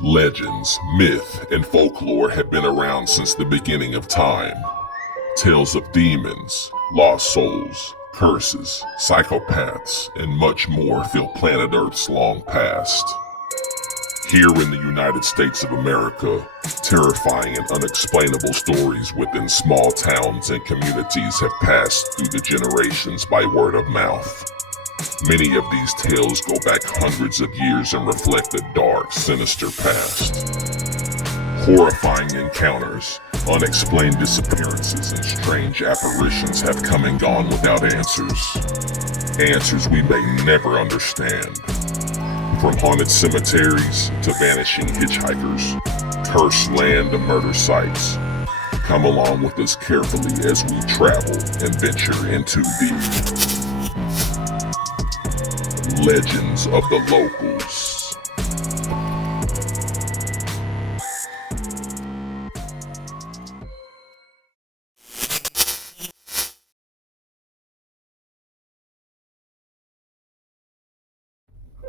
Legends, myth, and folklore have been around since the beginning of time. Tales of demons, lost souls, curses, psychopaths, and much more fill planet Earth's long past. Here in the United States of America, terrifying and unexplainable stories within small towns and communities have passed through the generations by word of mouth. Many of these tales go back hundreds of years and reflect a dark, sinister past. Horrifying encounters, unexplained disappearances, and strange apparitions have come and gone without answers. Answers we may never understand. From haunted cemeteries to vanishing hitchhikers, cursed land to murder sites. Come along with us carefully as we travel and venture into the legends of the locals.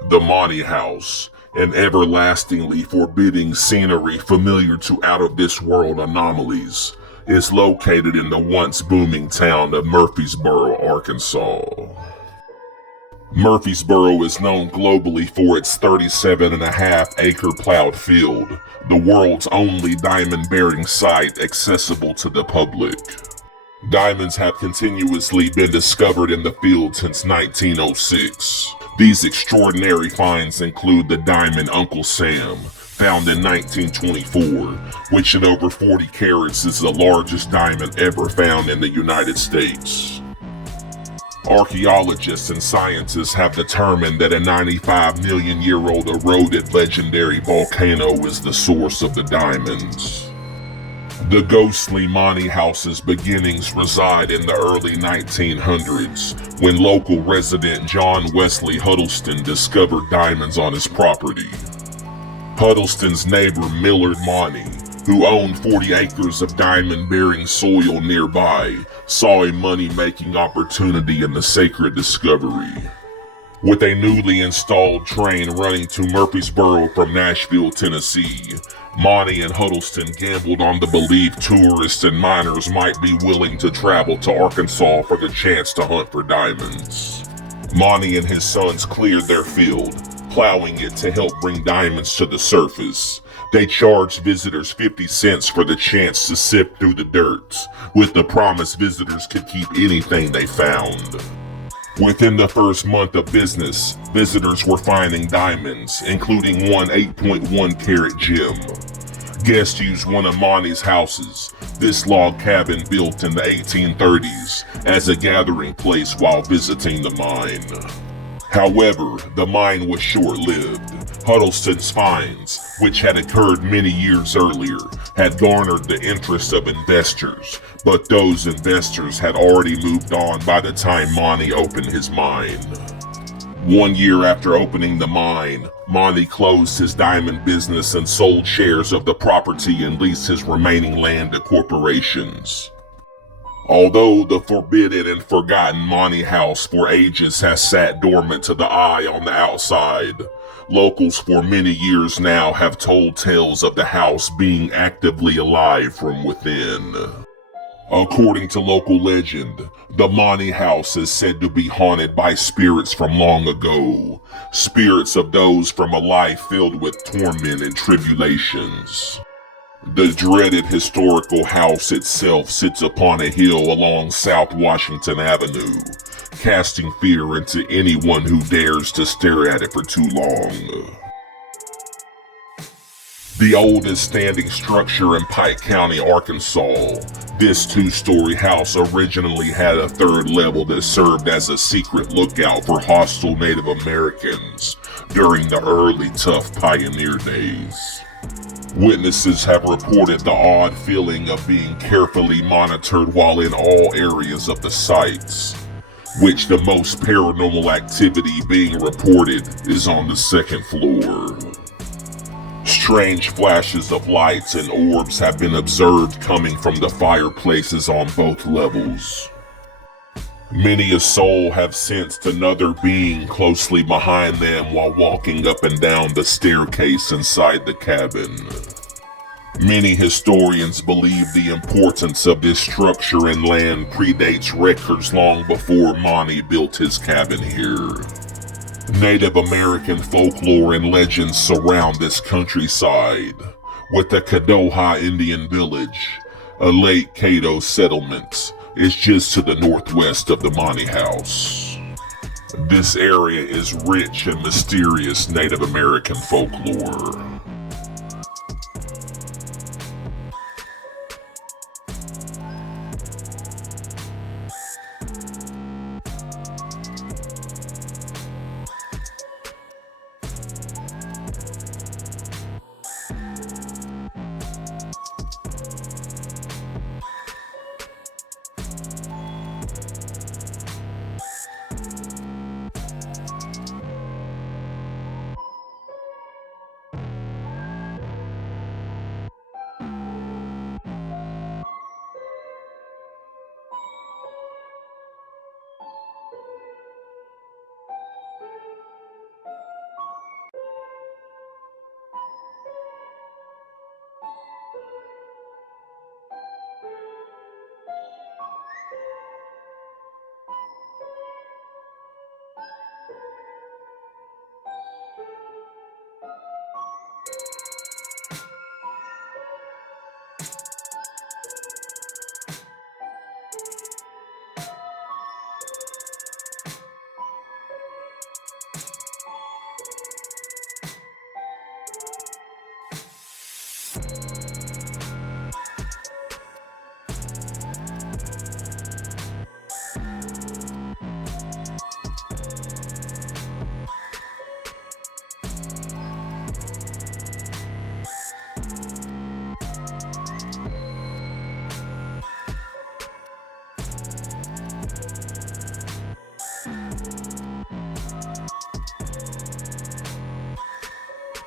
The MAUNEY House, an everlastingly forbidding scenery familiar to out-of-this-world anomalies, is located in the once booming town of Murfreesboro, Arkansas. Murfreesboro is known globally for its 37.5-acre plowed field, the world's only diamond-bearing site accessible to the public. Diamonds have continuously been discovered in the field since 1906. These extraordinary finds include the diamond Uncle Sam, found in 1924, which at over 40 carats is the largest diamond ever found in the United States. Archaeologists and scientists have determined that a 95-million-year-old eroded legendary volcano is the source of the diamonds. The ghostly MAUNEY House's beginnings reside in the early 1900s, when local resident John Wesley Huddleston discovered diamonds on his property. Huddleston's neighbor Millard MAUNEY, who owned 40 acres of diamond-bearing soil nearby, saw a money-making opportunity in the sacred discovery. With a newly installed train running to Murfreesboro from Nashville, Tennessee, MAUNEY and Huddleston gambled on the belief tourists and miners might be willing to travel to Arkansas for the chance to hunt for diamonds. MAUNEY and his sons cleared their field, plowing it to help bring diamonds to the surface. They charged visitors 50 cents for the chance to sift through the dirt, with the promise visitors could keep anything they found. Within the first month of business, visitors were finding diamonds, including one 8.1 carat gem. Guests used one of MAUNEY's houses, this log cabin built in the 1830s, as a gathering place while visiting the mine. However, the mine was short-lived. Huddleston's finds, which had occurred many years earlier, had garnered the interest of investors, but those investors had already moved on by the time MAUNEY opened his mine. 1 year after opening the mine, MAUNEY closed his diamond business and sold shares of the property and leased his remaining land to corporations. Although the forbidden and forgotten MAUNEY House for ages has sat dormant to the eye on the outside, locals for many years now have told tales of the house being actively alive from within. According to local legend, the MAUNEY House is said to be haunted by spirits from long ago, spirits of those from a life filled with torment and tribulations. The dreaded historical house itself sits upon a hill along South Washington Avenue, casting fear into anyone who dares to stare at it for too long. The oldest standing structure in Pike County, Arkansas, this 2-story house originally had a third level that served as a secret lookout for hostile Native Americans during the early tough pioneer days. Witnesses have reported the odd feeling of being carefully monitored while in all areas of the sites, which the most paranormal activity being reported is on the second floor. Strange flashes of lights and orbs have been observed coming from the fireplaces on both levels. Many a soul have sensed another being closely behind them while walking up and down the staircase inside the cabin. Many historians believe the importance of this structure and land predates records long before MAUNEY built his cabin here. Native American folklore and legends surround this countryside, with the Kadoha Indian Village, a late Caddo settlement, is just to the northwest of the MAUNEY house. This area is rich in mysterious Native American folklore.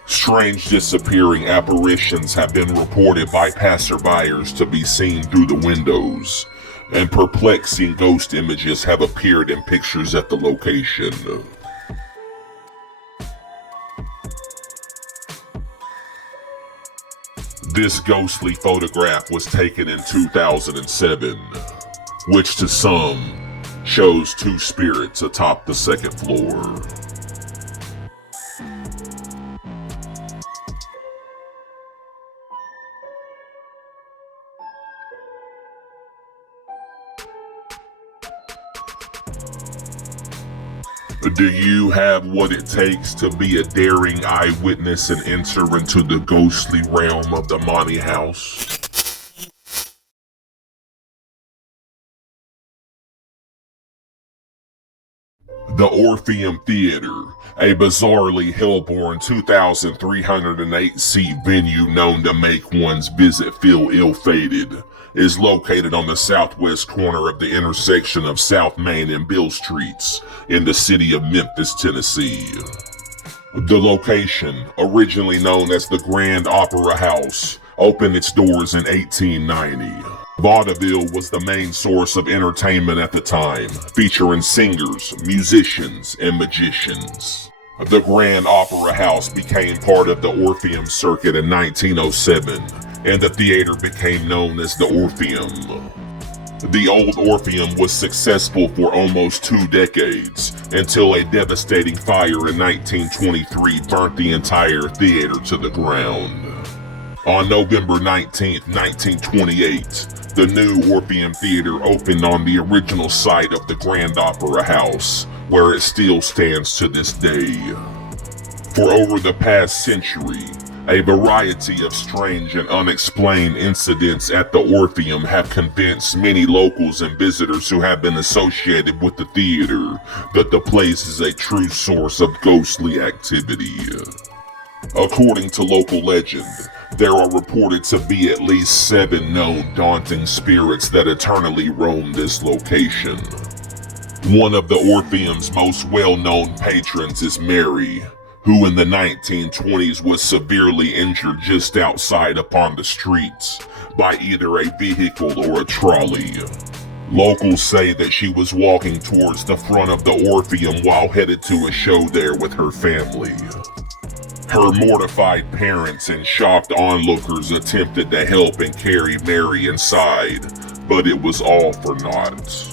Strange disappearing apparitions have been reported by passerbyers to be seen through the windows, and perplexing ghost images have appeared in pictures at the location. This ghostly photograph was taken in 2007, which to some shows two spirits atop the second floor. Do you have what it takes to be a daring eyewitness and enter into the ghostly realm of the MAUNEY house? The Orpheum Theater, a bizarrely hellborn 2,308-seat venue known to make one's visit feel ill-fated, is located on the southwest corner of the intersection of South Main and Bill Streets in the city of Memphis, Tennessee. The location, originally known as the Grand Opera House, opened its doors in 1890. Vaudeville was the main source of entertainment at the time, featuring singers, musicians, and magicians. The Grand Opera House became part of the Orpheum circuit in 1907, and the theater became known as the Orpheum. The old Orpheum was successful for almost 2 decades, until a devastating fire in 1923 burnt the entire theater to the ground. On November 19, 1928, the new Orpheum Theater opened on the original site of the Grand Opera House, where it still stands to this day. For over the past century, a variety of strange and unexplained incidents at the Orpheum have convinced many locals and visitors who have been associated with the theater that the place is a true source of ghostly activity. According to local legend, there are reported to be at least 7 known daunting spirits that eternally roam this location. One of the Orpheum's most well-known patrons is Mary, who in the 1920s was severely injured just outside upon the streets by either a vehicle or a trolley. Locals say that she was walking towards the front of the Orpheum while headed to a show there with her family. Her mortified parents and shocked onlookers attempted to help and carry Mary inside, but it was all for naught.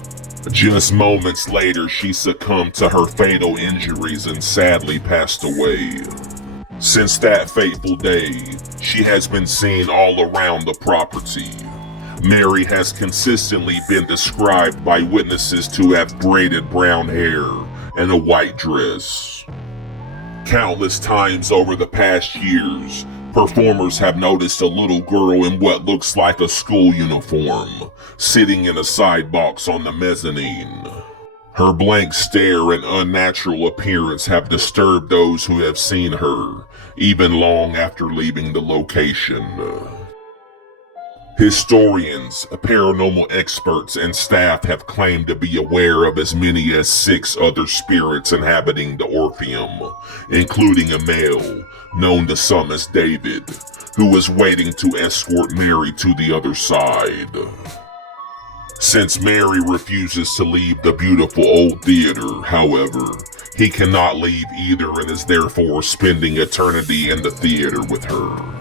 Just moments later, she succumbed to her fatal injuries and sadly passed away. Since that fateful day, she has been seen all around the property. Mary has consistently been described by witnesses to have braided brown hair and a white dress. Countless times over the past years, performers have noticed a little girl in what looks like a school uniform, sitting in a side box on the mezzanine. Her blank stare and unnatural appearance have disturbed those who have seen her, even long after leaving the location. Historians, paranormal experts, and staff have claimed to be aware of as many as 6 other spirits inhabiting the Orpheum, including a male, known to some as David, who was waiting to escort Mary to the other side. Since Mary refuses to leave the beautiful old theater, however, he cannot leave either and is therefore spending eternity in the theater with her.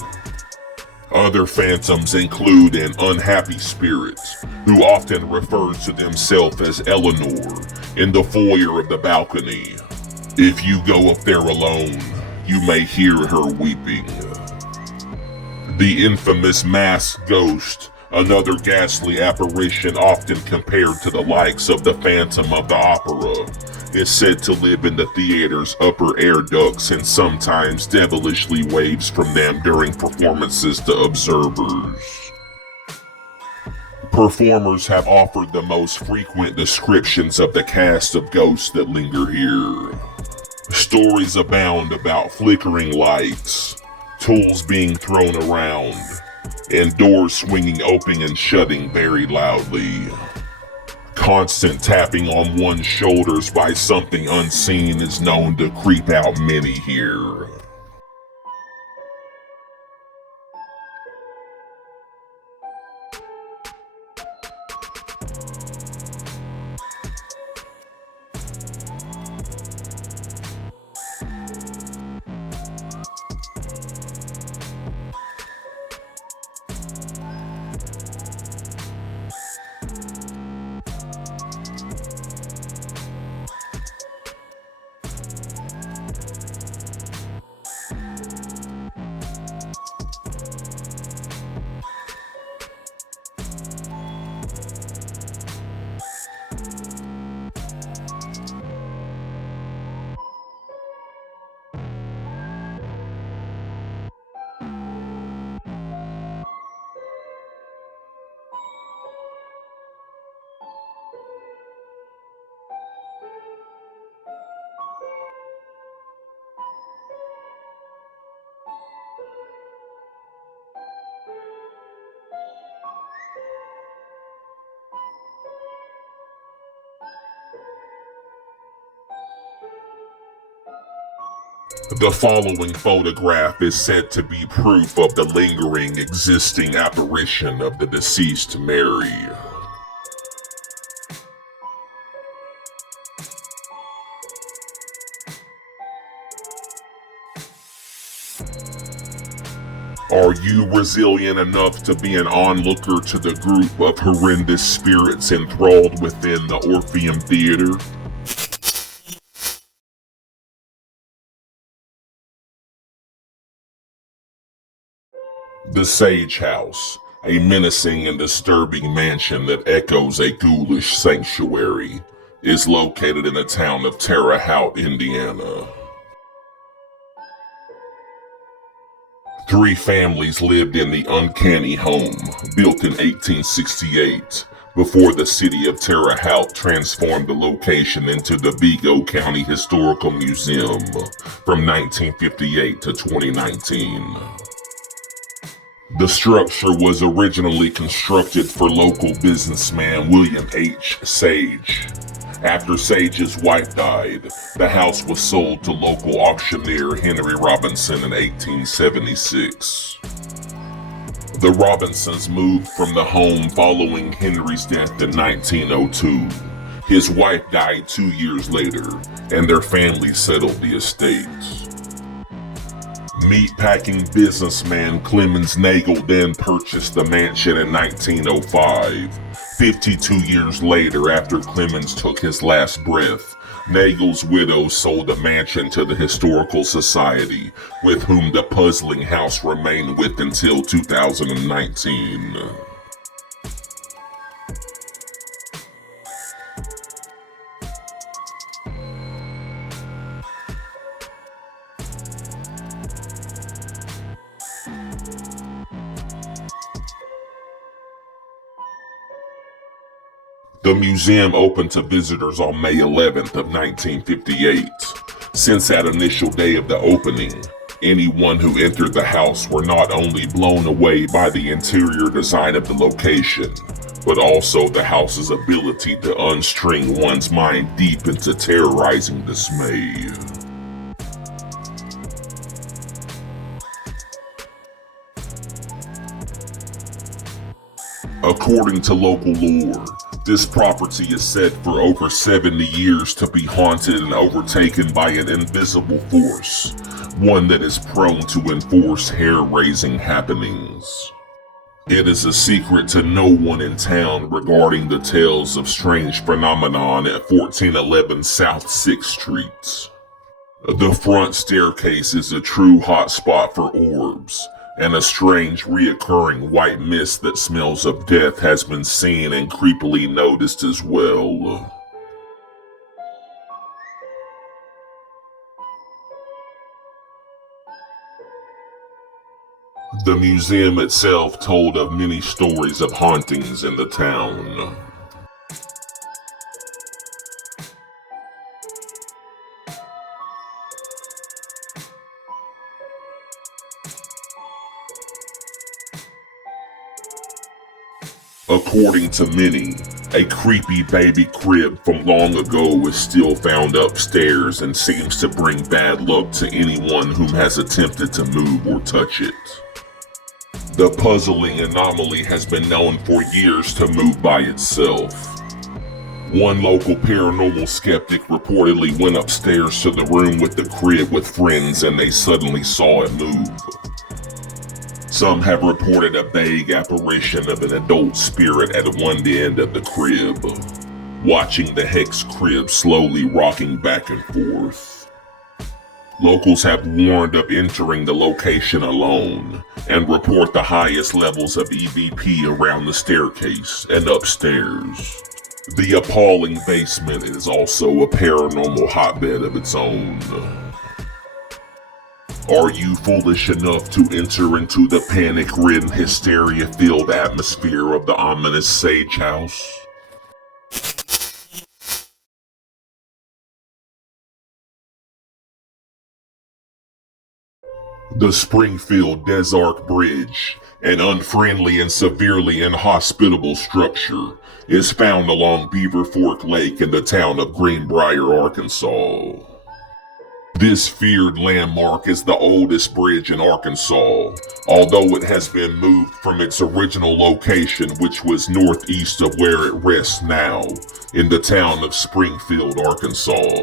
Other phantoms include an unhappy spirit, who often refers to themselves as Eleanor, in the foyer of the balcony. If you go up there alone, you may hear her weeping. The infamous masked ghost, another ghastly apparition often compared to the likes of the Phantom of the Opera, is said to live in the theater's upper air ducts and sometimes devilishly waves from them during performances to observers. Performers have offered the most frequent descriptions of the cast of ghosts that linger here. Stories abound about flickering lights, tools being thrown around, and doors swinging open and shutting very loudly. Constant tapping on one's shoulders by something unseen is known to creep out many here. The following photograph is said to be proof of the lingering, existing apparition of the deceased Mary. Are you resilient enough to be an onlooker to the group of horrendous spirits enthralled within the Orpheum Theater? The Sage House, a menacing and disturbing mansion that echoes a ghoulish sanctuary, is located in the town of Terre, Haute, Indiana. 3 families lived in the uncanny home, built in 1868, before the city of Terre Haute transformed the location into the Vigo County Historical Museum from 1958 to 2019. The structure was originally constructed for local businessman William H. Sage. After Sage's wife died, the house was sold to local auctioneer Henry Robinson in 1876. The Robinsons moved from the home following Henry's death in 1902. His wife died 2 years later, and their family settled the estate. Meatpacking businessman Clemens Nagel then purchased the mansion in 1905. 52 years later, after Clemens took his last breath, Nagel's widow sold the mansion to the Historical Society, with whom the puzzling house remained with until 2019. The museum opened to visitors on May 11th of 1958. Since that initial day of the opening, anyone who entered the house were not only blown away by the interior design of the location, but also the house's ability to unstring one's mind deep into terrorizing dismay. According to local lore, this property is said for over 70 years to be haunted and overtaken by an invisible force, one that is prone to enforce hair-raising happenings. It is a secret to no one in town regarding the tales of strange phenomenon at 1411 South 6th Street. The front staircase is a true hotspot for orbs, and a strange reoccurring white mist that smells of death has been seen and creepily noticed as well. The museum itself told of many stories of hauntings in the town. According to many, a creepy baby crib from long ago is still found upstairs and seems to bring bad luck to anyone whom has attempted to move or touch it. The puzzling anomaly has been known for years to move by itself. One local paranormal skeptic reportedly went upstairs to the room with the crib with friends and they suddenly saw it move. Some have reported a vague apparition of an adult spirit at one end of the crib, watching the hex crib slowly rocking back and forth. Locals have warned of entering the location alone and report the highest levels of EVP around the staircase and upstairs. The appalling basement is also a paranormal hotbed of its own. Are you foolish enough to enter into the panic-ridden, hysteria-filled atmosphere of the ominous Sage House? The Springfield Des Arc Bridge, an unfriendly and severely inhospitable structure, is found along Beaver Fork Lake in the town of Greenbrier, Arkansas. This feared landmark is the oldest bridge in Arkansas, although it has been moved from its original location, which was northeast of where it rests now, in the town of Springfield, Arkansas.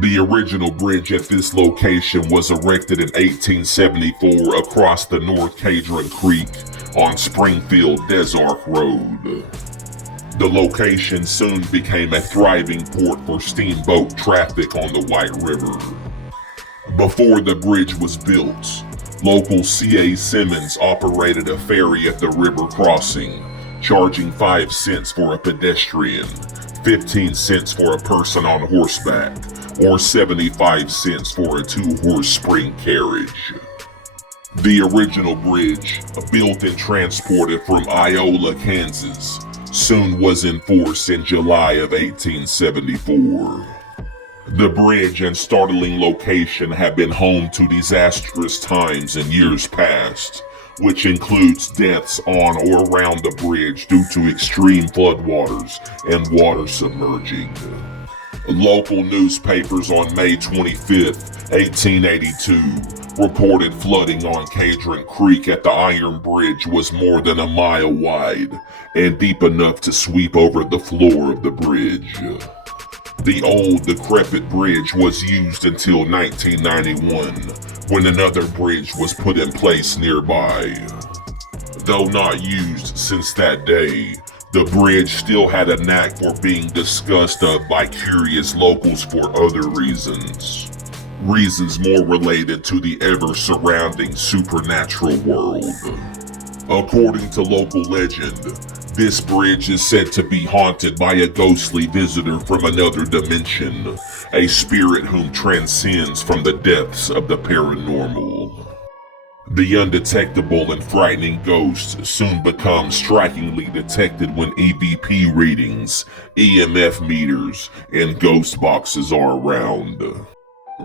The original bridge at this location was erected in 1874 across the North Cadron Creek on Springfield Des Arc Road. The location soon became a thriving port for steamboat traffic on the White River. Before the bridge was built, local C.A. Simmons operated a ferry at the river crossing, charging 5 cents for a pedestrian, 15 cents for a person on horseback, or 75 cents for a 2-horse spring carriage. The original bridge, built and transported from Iola, Kansas, soon was in force in July of 1874. The bridge and startling location have been home to disastrous times in years past, which includes deaths on or around the bridge due to extreme floodwaters and water submerging. Local newspapers on May 25, 1882, Reported flooding on Cadron Creek at the Iron Bridge was more than a mile wide and deep enough to sweep over the floor of the bridge. The old, decrepit bridge was used until 1991, when another bridge was put in place nearby. Though not used since that day, the bridge still had a knack for being discussed of by curious locals for other reasons. Reasons more related to the ever-surrounding supernatural world. According to local legend, this bridge is said to be haunted by a ghostly visitor from another dimension, a spirit whom transcends from the depths of the paranormal. The undetectable and frightening ghosts soon become strikingly detected when EVP readings, EMF meters, and ghost boxes are around.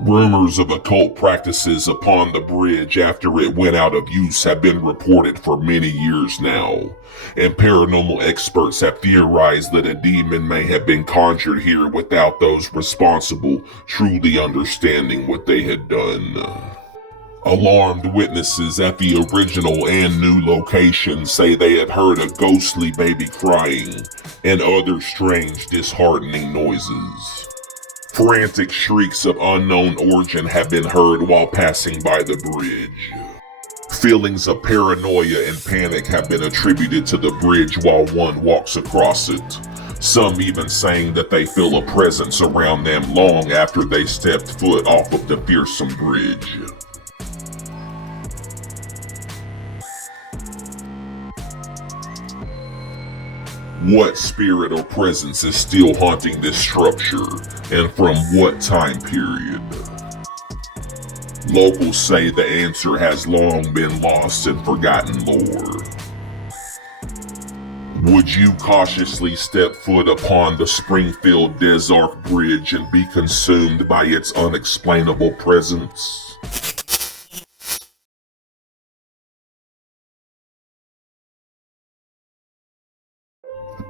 Rumors of occult practices upon the bridge after it went out of use have been reported for many years now, and paranormal experts have theorized that a demon may have been conjured here without those responsible truly understanding what they had done. Alarmed witnesses at the original and new location say they have heard a ghostly baby crying and other strange, disheartening noises. Frantic shrieks of unknown origin have been heard while passing by the bridge. Feelings of paranoia and panic have been attributed to the bridge while one walks across it, some even saying that they feel a presence around them long after they stepped foot off of the fearsome bridge. What spirit or presence is still haunting this structure, and from what time period? Locals say the answer has long been lost in forgotten lore. Would you cautiously step foot upon the Springfield Des Arc Bridge and be consumed by its unexplainable presence?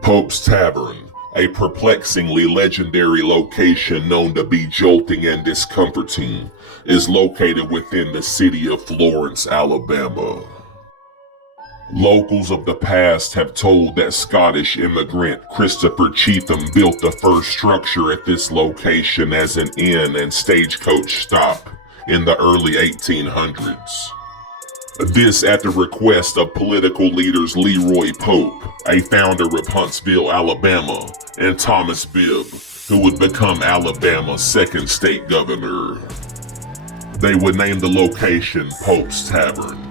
Pope's Tavern, a perplexingly legendary location known to be jolting and discomforting, is located within the city of Florence, Alabama. Locals of the past have told that Scottish immigrant Christopher Cheetham built the first structure at this location as an inn and stagecoach stop in the early 1800s. This at the request of political leaders Leroy Pope, a founder of Huntsville, Alabama, and Thomas Bibb, who would become Alabama's second state governor. They would name the location Pope's Tavern.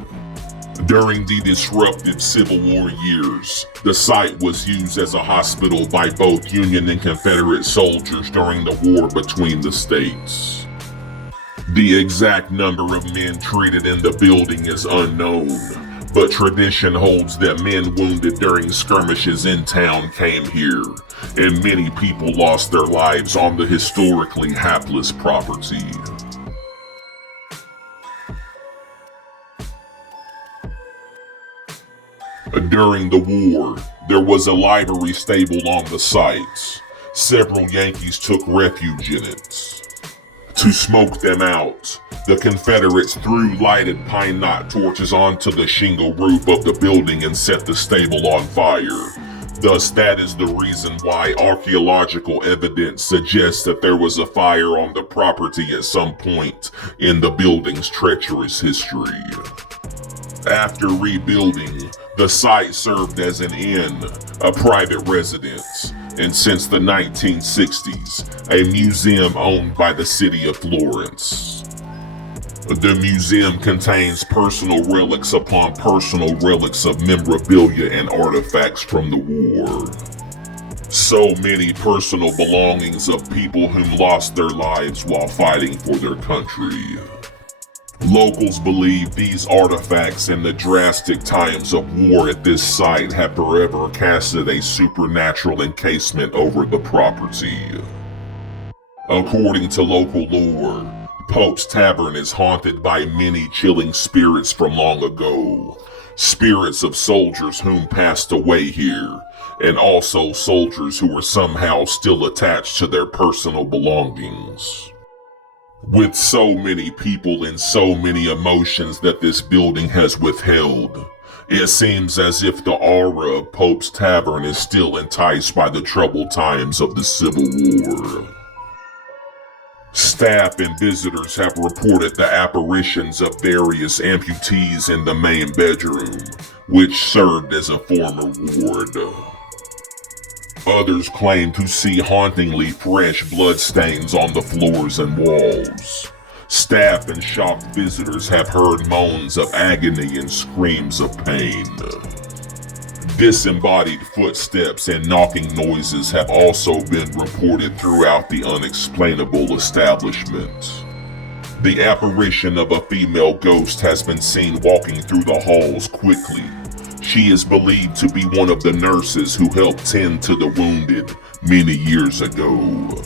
During the disruptive Civil War years, the site was used as a hospital by both Union and Confederate soldiers during the war between the states. The exact number of men treated in the building is unknown, but tradition holds that men wounded during skirmishes in town came here, and many people lost their lives on the historically hapless property. During the war, there was a livery stable on the site. Several Yankees took refuge in it. To smoke them out, the Confederates threw lighted pine knot torches onto the shingle roof of the building and set the stable on fire. Thus, that is the reason why archaeological evidence suggests that there was a fire on the property at some point in the building's treacherous history. After rebuilding, the site served as an inn, a private residence, and since the 1960s, a museum owned by the city of Florence. The museum contains personal relics upon personal relics of memorabilia and artifacts from the war. So many personal belongings of people whom lost their lives while fighting for their country. Locals believe these artifacts and the drastic times of war at this site have forever casted a supernatural encasement over the property. According to local lore, Pope's Tavern is haunted by many chilling spirits from long ago. Spirits of soldiers whom passed away here, and also soldiers who were somehow still attached to their personal belongings. With so many people and so many emotions that this building has withheld, it seems as if the aura of Pope's Tavern is still enticed by the troubled times of the Civil War. Staff and visitors have reported the apparitions of various amputees in the main bedroom, which served as a former ward. Others claim to see hauntingly fresh bloodstains on the floors and walls. Staff and shocked visitors have heard moans of agony and screams of pain. Disembodied footsteps and knocking noises have also been reported throughout the unexplainable establishment. The apparition of a female ghost has been seen walking through the halls quickly. She is believed to be one of the nurses who helped tend to the wounded many years ago.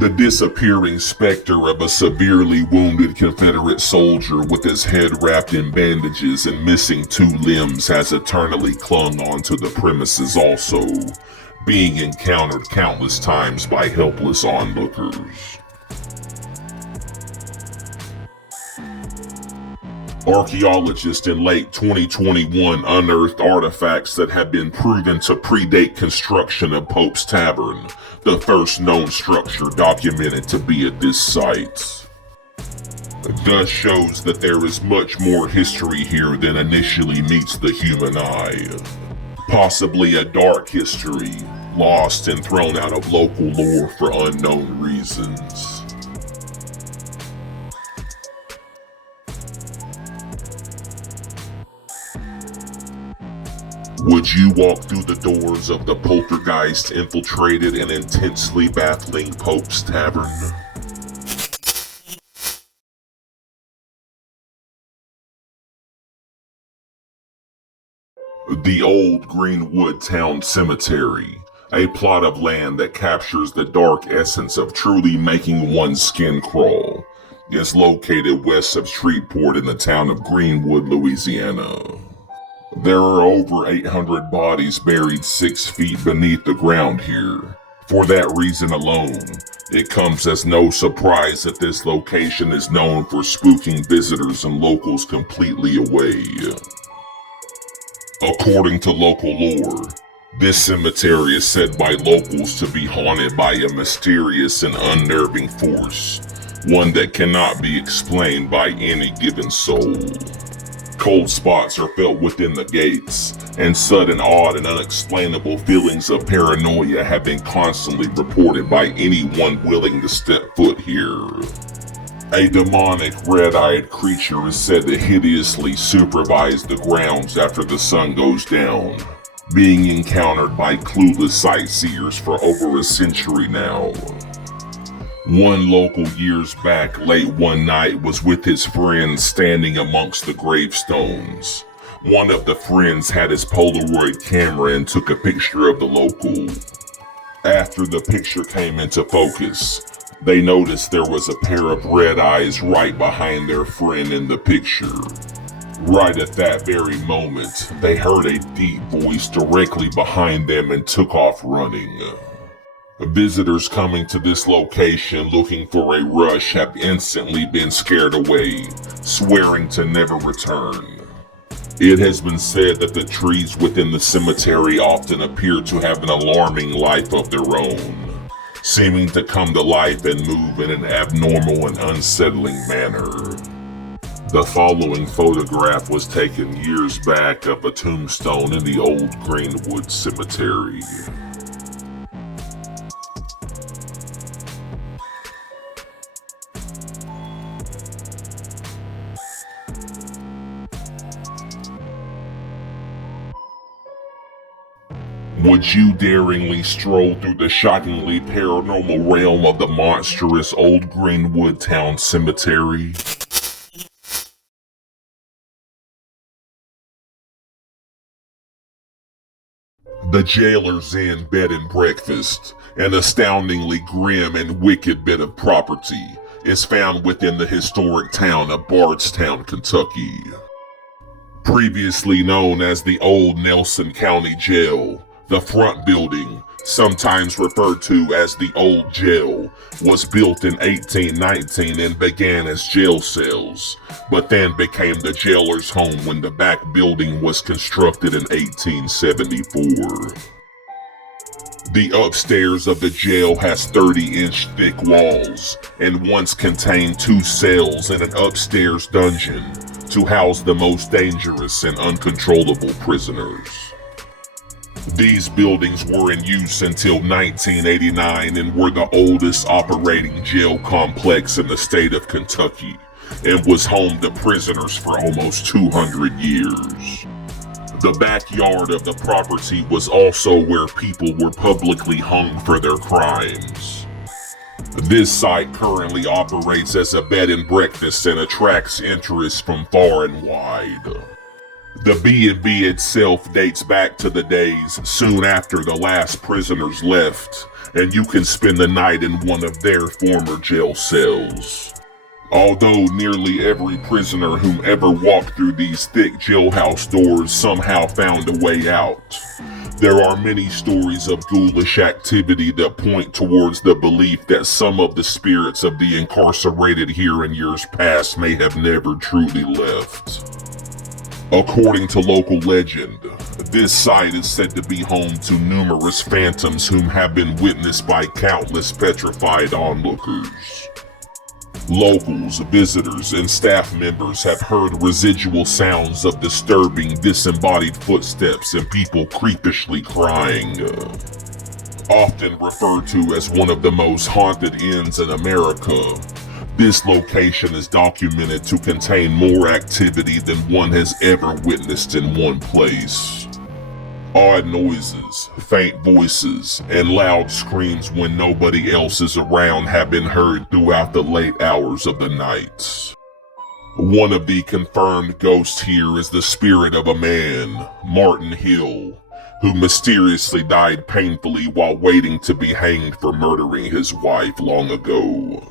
The disappearing specter of a severely wounded Confederate soldier with his head wrapped in bandages and missing 2 limbs has eternally clung onto the premises also, being encountered countless times by helpless onlookers. Archaeologists in late 2021 unearthed artifacts that have been proven to predate construction of Pope's Tavern, the first known structure documented to be at this site. Thus shows that there is much more history here than initially meets the human eye. Possibly a dark history, lost and thrown out of local lore for unknown reasons. Would you walk through the doors of the poltergeist infiltrated and intensely baffling Pope's Tavern? The old Greenwood Town Cemetery, a plot of land that captures the dark essence of truly making one's skin crawl, is located west of Shreveport in the town of Greenwood, Louisiana. There are over 800 bodies buried 6 feet beneath the ground here. For that reason alone, it comes as no surprise that this location is known for spooking visitors and locals completely away. According to local lore, this cemetery is said by locals to be haunted by a mysterious and unnerving force, one that cannot be explained by any given soul. Cold spots are felt within the gates, and sudden odd and unexplainable feelings of paranoia have been constantly reported by anyone willing to step foot here. A demonic red-eyed creature is said to hideously supervise the grounds after the sun goes down, being encountered by clueless sightseers for over a century now. One local years back late one night was with his friends standing amongst the gravestones. One of the friends had his Polaroid camera and took a picture of the local. After the picture came into focus, they noticed there was a pair of red eyes right behind their friend in the picture. Right at that very moment, they heard a deep voice directly behind them and took off running. Visitors coming to this location looking for a rush have instantly been scared away, swearing to never return. It has been said that the trees within the cemetery often appear to have an alarming life of their own, seeming to come to life and move in an abnormal and unsettling manner. The following photograph was taken years back of a tombstone in the old Greenwood Cemetery. Would you daringly stroll through the shockingly paranormal realm of the monstrous old Greenwood Town Cemetery? The JAILER'S Inn Bed and Breakfast, an astoundingly grim and wicked bit of property, is found within the historic town of Bardstown, Kentucky. Previously known as the Old Nelson County Jail, the front building, sometimes referred to as the Old Jail, was built in 1819 and began as jail cells, but then became the jailer's home when the back building was constructed in 1874. The upstairs of the jail has 30-inch thick walls and once contained 2 cells and an upstairs dungeon to house the most dangerous and uncontrollable prisoners. These buildings were in use until 1989 and were the oldest operating jail complex in the state of Kentucky and was home to prisoners for almost 200 years. The backyard of the property was also where people were publicly hung for their crimes. This site currently operates as a bed and breakfast and attracts interest from far and wide. The B&B itself dates back to the days soon after the last prisoners left, and you can spend the night in one of their former jail cells. Although nearly every prisoner whom ever walked through these thick jailhouse doors somehow found a way out, there are many stories of ghoulish activity that point towards the belief that some of the spirits of the incarcerated here in years past may have never truly left. According to local legend, this site is said to be home to numerous phantoms whom have been witnessed by countless petrified onlookers. Locals, visitors, and staff members have heard residual sounds of disturbing, disembodied footsteps and people creepishly crying. Often referred to as one of the most haunted inns in America, this location is documented to contain more activity than one has ever witnessed in one place. Odd noises, faint voices, and loud screams when nobody else is around have been heard throughout the late hours of the night. One of the confirmed ghosts here is the spirit of a man, Martin Hill, who mysteriously died painfully while waiting to be hanged for murdering his wife long ago.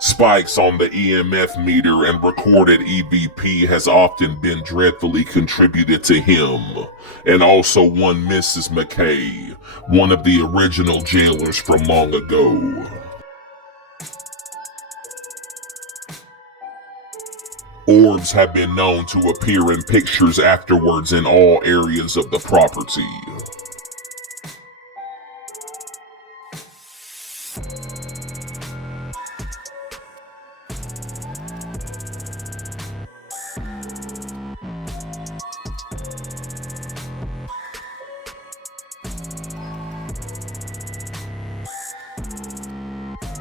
Spikes on the EMF meter and recorded EVP has often been dreadfully contributed to him, and also one Mrs. McKay, one of the original jailers from long ago. Orbs have been known to appear in pictures afterwards in all areas of the property.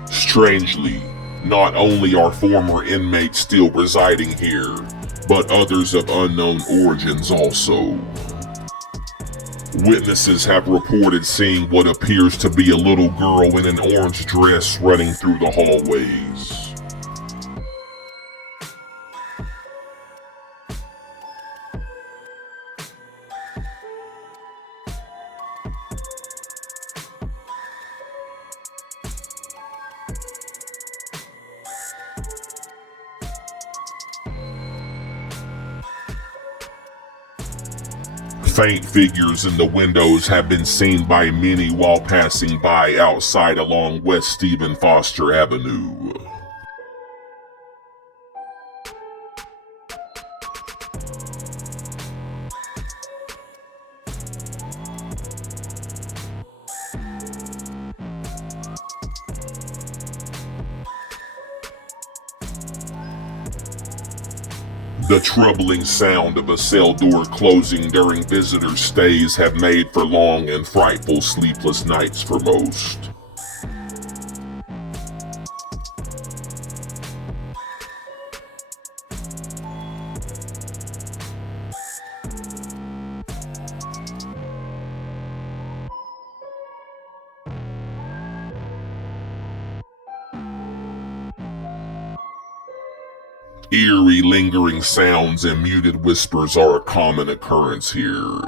Strangely, not only are former inmates still residing here, but others of unknown origins also. Witnesses have reported seeing what appears to be a little girl in an orange dress running through the hallways. Faint figures in the windows have been seen by many while passing by outside along West Stephen Foster Avenue. The troubling sound of a cell door closing during visitors' stays have made for long and frightful sleepless nights for most. Eerie, lingering sounds and muted whispers are a common occurrence here.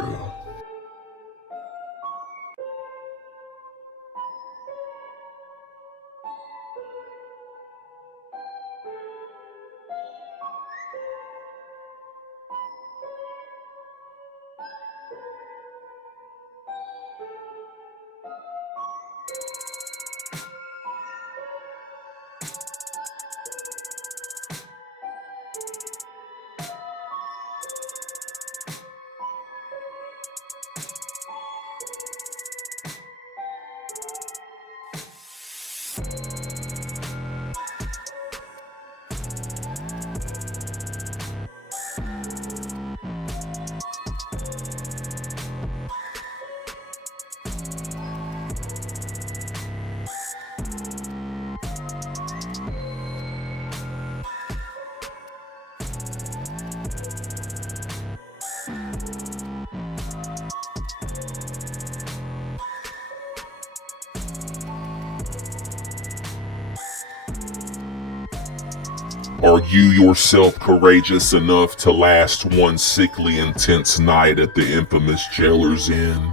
Are you yourself courageous enough to last one sickly intense night at the infamous JAILER'S Inn?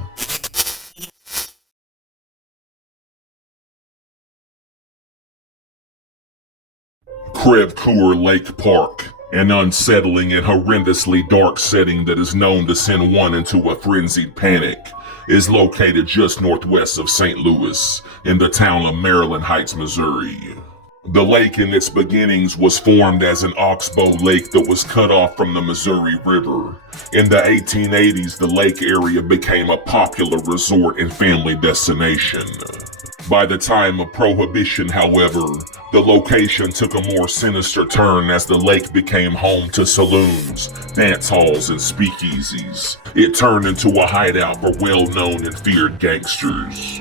COEUR Lake Park, an unsettling and horrendously dark setting that is known to send one into a frenzied panic, is located just northwest of St. Louis, in the town of Maryland Heights, Missouri. The lake in its beginnings was formed as an oxbow lake that was cut off from the Missouri River. In the 1880s, the lake area became a popular resort and family destination. By the time of Prohibition, however, the location took a more sinister turn as the lake became home to saloons, dance halls, and speakeasies. It turned into a hideout for well-known and feared gangsters.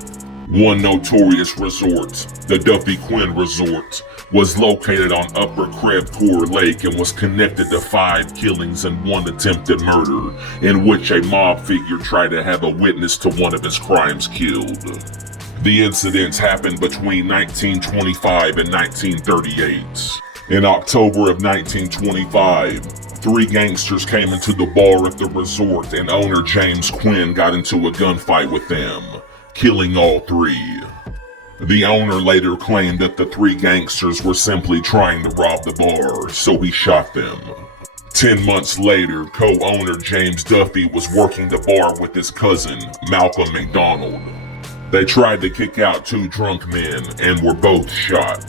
One notorious resort, the Duffy Quinn Resort, was located on Upper COEUR Lake and was connected to 5 killings and 1 attempted murder, in which a mob figure tried to have a witness to one of his crimes killed. The incidents happened between 1925 and 1938. In October of 1925, 3 gangsters came into the bar at the resort and owner James Quinn got into a gunfight with them, killing all 3. The owner later claimed that the 3 gangsters were simply trying to rob the bar, so he shot them. 10 months later, co-owner James Duffy was working the bar with his cousin, Malcolm McDonald. They tried to kick out 2 drunk men and were both shot.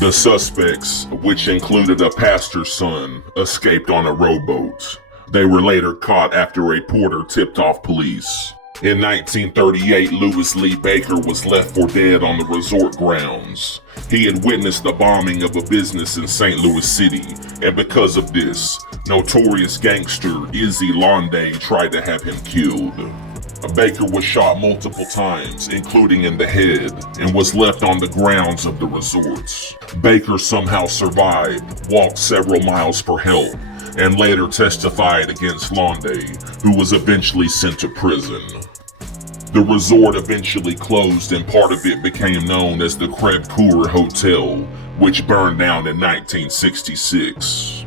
The suspects, which included a pastor's son, escaped on a rowboat. They were later caught after a porter tipped off police. In 1938, Louis Lee Baker was left for dead on the resort grounds. He had witnessed the bombing of a business in St. Louis City, and because of this, notorious gangster Izzy Londay tried to have him killed. Baker was shot multiple times, including in the head, and was left on the grounds of the resorts. Baker somehow survived, walked several miles for help, and later testified against Londay, who was eventually sent to prison. The resort eventually closed and part of it became known as the CREVE Hotel, which burned down in 1966.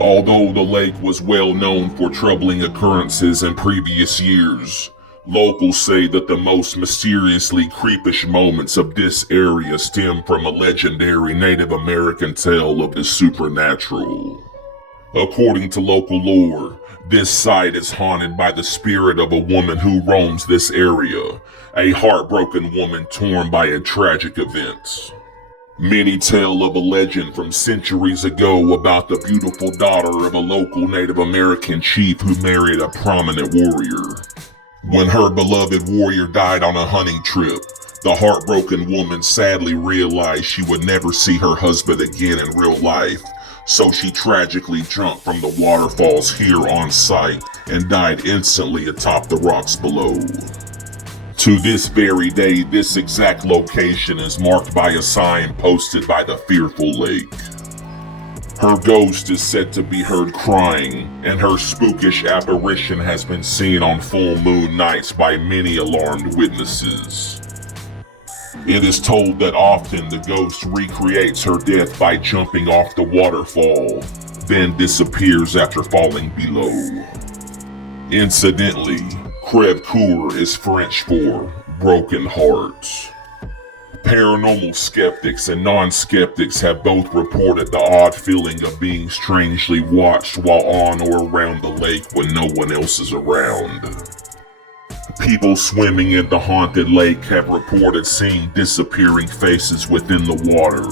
Although the lake was well known for troubling occurrences in previous years, locals say that the most mysteriously creepish moments of this area stem from a legendary Native American tale of the supernatural. According to local lore, this site is haunted by the spirit of a woman who roams this area, a heartbroken woman torn by a tragic event. Many tell of a legend from centuries ago about the beautiful daughter of a local Native American chief who married a prominent warrior. When her beloved warrior died on a hunting trip, the heartbroken woman sadly realized she would never see her husband again in real life, so she tragically jumped from the waterfalls here on site and died instantly atop the rocks below. To this very day, this exact location is marked by a sign posted by the fearful lake. Her ghost is said to be heard crying, and her spookish apparition has been seen on full moon nights by many alarmed witnesses. It is told that often the ghost recreates her death by jumping off the waterfall, then disappears after falling below. Incidentally, CREVE is French for broken hearts. Paranormal skeptics and non-skeptics have both reported the odd feeling of being strangely watched while on or around the lake when no one else is around. People swimming in the haunted lake have reported seeing disappearing faces within the water,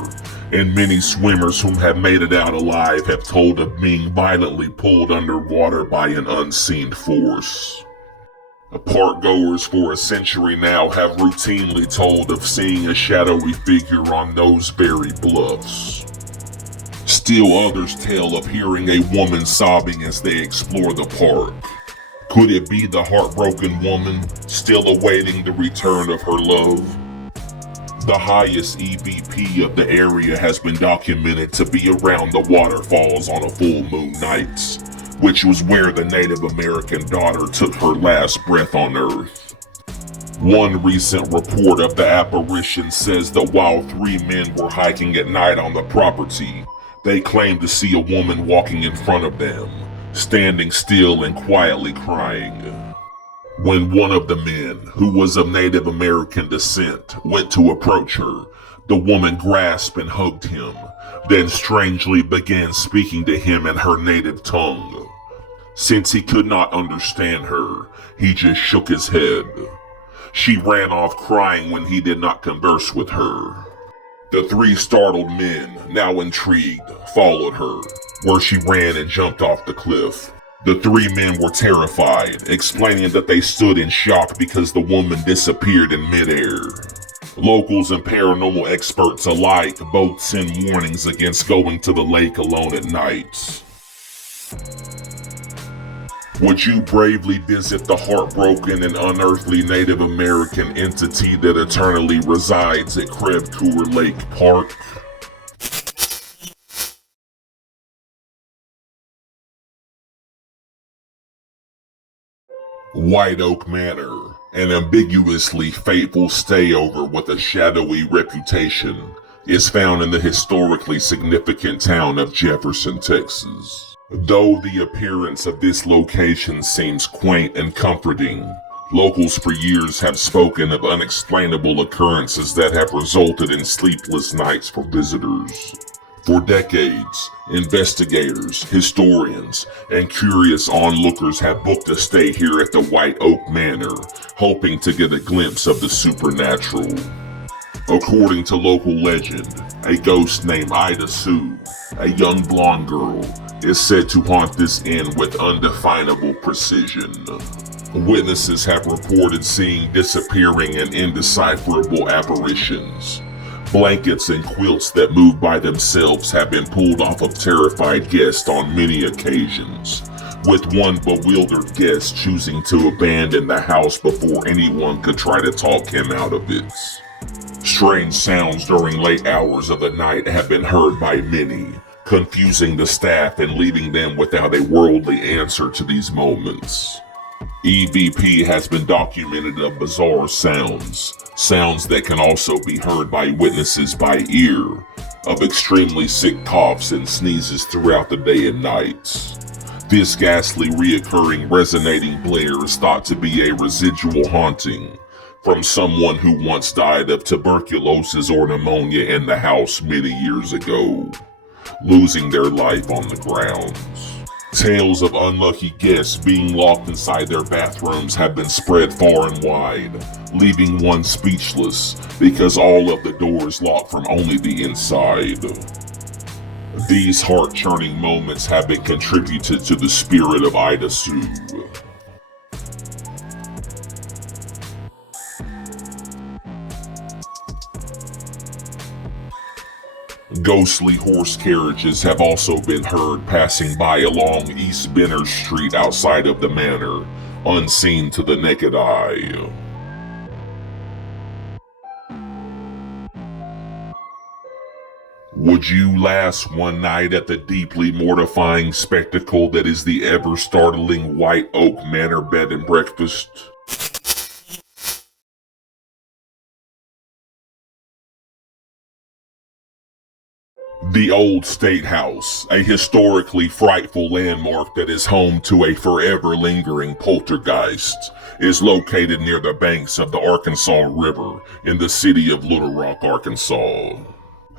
and many swimmers who have made it out alive have told of being violently pulled underwater by an unseen force. Park goers for a century now have routinely told of seeing a shadowy figure on those very bluffs. Still others tell of hearing a woman sobbing as they explore the park. Could it be the heartbroken woman, still awaiting the return of her love? The highest EVP of the area has been documented to be around the waterfalls on a full moon night, which was where the Native American daughter took her last breath on Earth. One recent report of the apparition says that while 3 men were hiking at night on the property, They claimed to see a woman walking in front of them, standing still and quietly crying. When one of the men, who was of Native American descent, went to approach her, the woman grasped and hugged him, then strangely began speaking to him in her native tongue. Since he could not understand her, he just shook his head. She ran off crying when he did not converse with her. The three startled men, now intrigued, followed her, where she ran and jumped off the cliff. The three men were terrified, explaining that they stood in shock because the woman disappeared in midair. Locals and paranormal experts alike both send warnings against going to the lake alone at night. Would you bravely visit the heartbroken and unearthly Native American entity that eternally resides at CREVE Lake Park? White Oak Manor, an ambiguously fateful stayover with a shadowy reputation, is found in the historically significant town of Jefferson, Texas. Though the appearance of this location seems quaint and comforting, locals for years have spoken of unexplainable occurrences that have resulted in sleepless nights for visitors. For decades, investigators, historians, and curious onlookers have booked a stay here at the White Oak Manor, hoping to get a glimpse of the supernatural. According to local legend, a ghost named Ida Sue, a young blonde girl, is said to haunt this inn with undefinable precision. Witnesses have reported seeing disappearing and indecipherable apparitions. Blankets and quilts that move by themselves have been pulled off of terrified guests on many occasions, with one bewildered guest choosing to abandon the house before anyone could try to talk him out of it. Strange sounds during late hours of the night have been heard by many, confusing the staff and leaving them without a worldly answer to these moments. EVP has been documented of bizarre sounds that can also be heard by witnesses by ear, of extremely sick coughs and sneezes throughout the day and night. This ghastly reoccurring resonating blare is thought to be a residual haunting from someone who once died of tuberculosis or pneumonia in the house many years ago, losing their life on the grounds. Tales of unlucky guests being locked inside their bathrooms have been spread far and wide, leaving one speechless because all of the doors lock from only the inside. These heart-churning moments have been contributed to the spirit of Ida Sue. Ghostly horse carriages have also been heard passing by along East Benner Street outside of the manor, unseen to the naked eye. Would you last one night at the deeply mortifying spectacle that is the ever-startling White Oak Manor Bed and Breakfast? The Old State House, a historically frightful landmark that is home to a forever lingering poltergeist, is located near the banks of the Arkansas River in the city of Little Rock, Arkansas.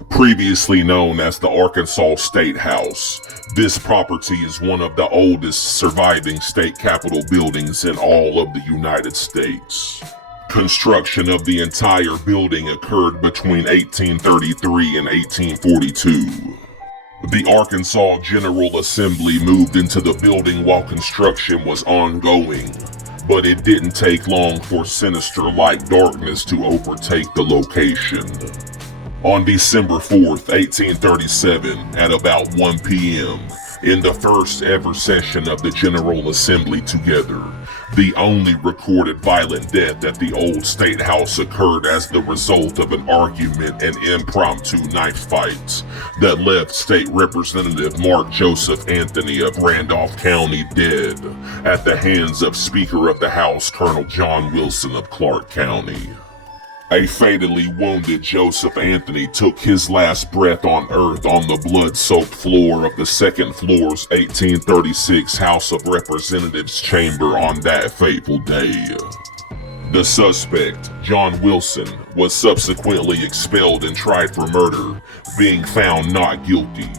Previously known as the Arkansas State House, this property is one of the oldest surviving state capitol buildings in all of the United States. Construction of the entire building occurred between 1833 and 1842. The Arkansas General Assembly moved into the building while construction was ongoing, but it didn't take long for sinister-like darkness to overtake the location. On December 4th, 1837, at about 1 p.m., in the first ever session of the General Assembly together, the only recorded violent death at the Old State House occurred as the result of an argument and impromptu knife fight that left State Representative Mark Joseph Anthony of Randolph County dead at the hands of Speaker of the House Colonel John Wilson of Clark County. A fatally wounded Joseph Anthony took his last breath on earth on the blood-soaked floor of the second floor's 1836 House of Representatives chamber on that fateful day. The suspect, John Wilson, was subsequently expelled and tried for murder, being found not guilty.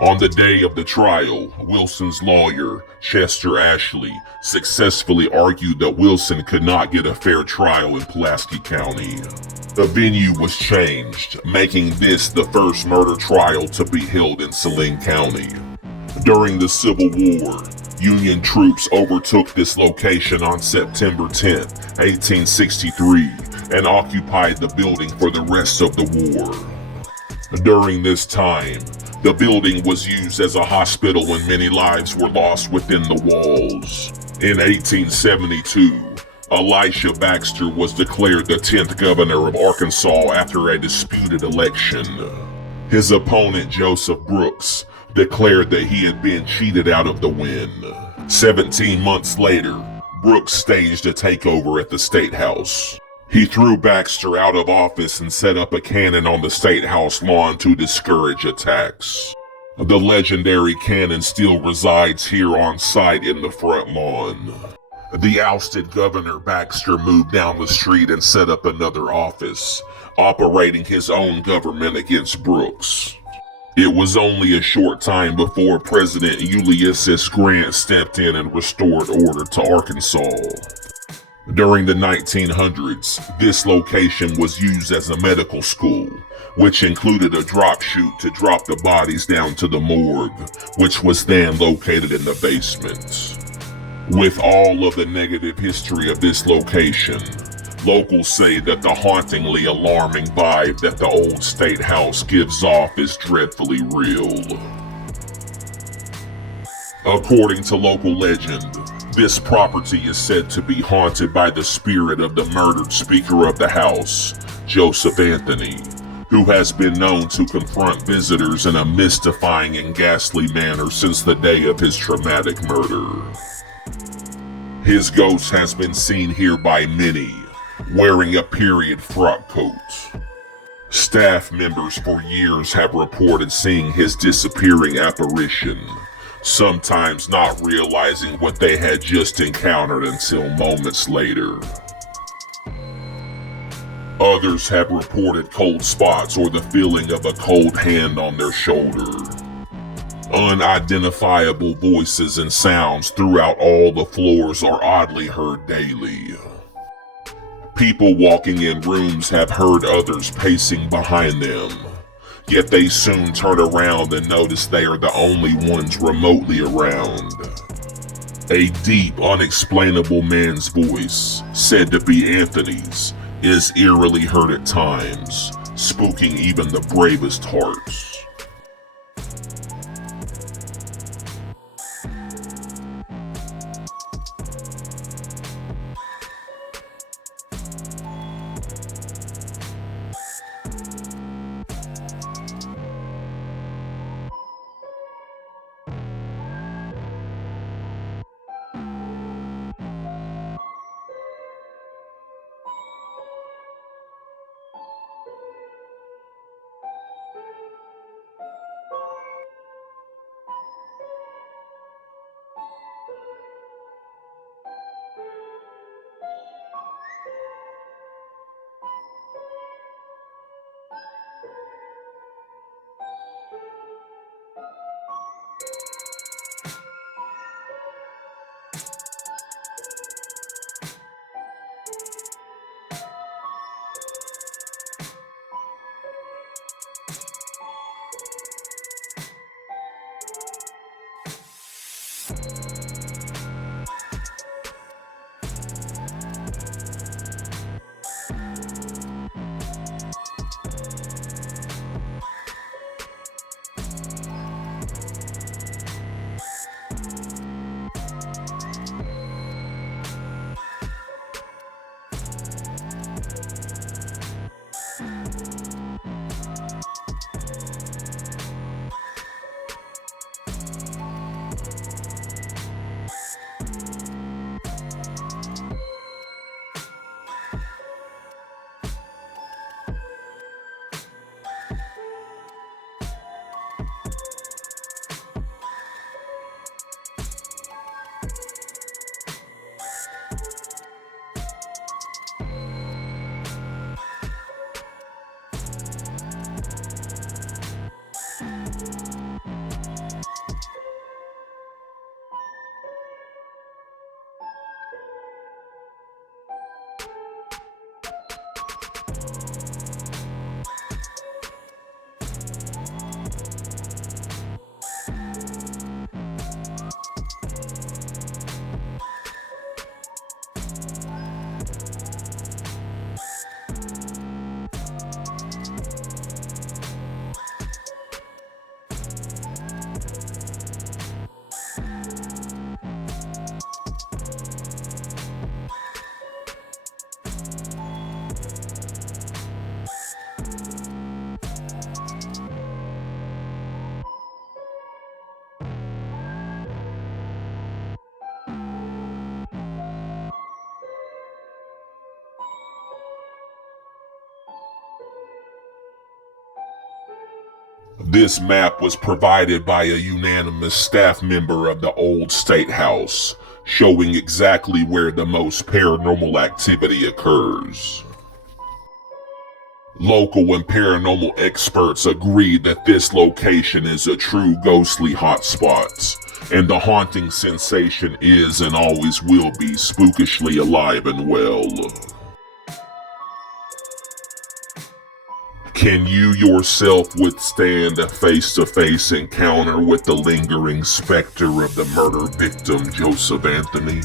On the day of the trial, Wilson's lawyer, Chester Ashley, successfully argued that Wilson could not get a fair trial in Pulaski County. The venue was changed, making this the first murder trial to be held in Saline County. During the Civil War, Union troops overtook this location on September 10, 1863, and occupied the building for the rest of the war. During this time, the building was used as a hospital and many lives were lost within the walls. In 1872, Elisha Baxter was declared the 10th governor of Arkansas after a disputed election. His opponent, Joseph Brooks, declared that he had been cheated out of the win. 17 months later, Brooks staged a takeover at the State House. He threw Baxter out of office and set up a cannon on the State House lawn to discourage attacks. The legendary cannon still resides here on site in the front lawn. The ousted Governor Baxter moved down the street and set up another office, operating his own government against Brooks. It was only a short time before President Ulysses S. Grant stepped in and restored order to Arkansas. During the 1900s, this location was used as a medical school, which included a drop chute to drop the bodies down to the morgue, which was then located in the basement. With all of the negative history of this location, locals say that the hauntingly alarming vibe that the old State House gives off is dreadfully real. According to local legend, this property is said to be haunted by the spirit of the murdered Speaker of the House, Joseph Anthony, who has been known to confront visitors in a mystifying and ghastly manner since the day of his traumatic murder. His ghost has been seen here by many, wearing a period frock coat. Staff members for years have reported seeing his disappearing apparition, sometimes not realizing what they had just encountered until moments later. Others have reported cold spots or the feeling of a cold hand on their shoulder. Unidentifiable voices and sounds throughout all the floors are oddly heard daily. People walking in rooms have heard others pacing behind them, yet they soon turn around and notice they are the only ones remotely around. A deep, unexplainable man's voice, said to be Anthony's, is eerily heard at times, spooking even the bravest hearts. This map was provided by a unanimous staff member of the old State House, showing exactly where the most paranormal activity occurs. Local and paranormal experts agree that this location is a true ghostly hotspot, and the haunting sensation is and always will be spookishly alive and well. Can you yourself withstand a face-to-face encounter with the lingering specter of the murder victim Joseph Anthony?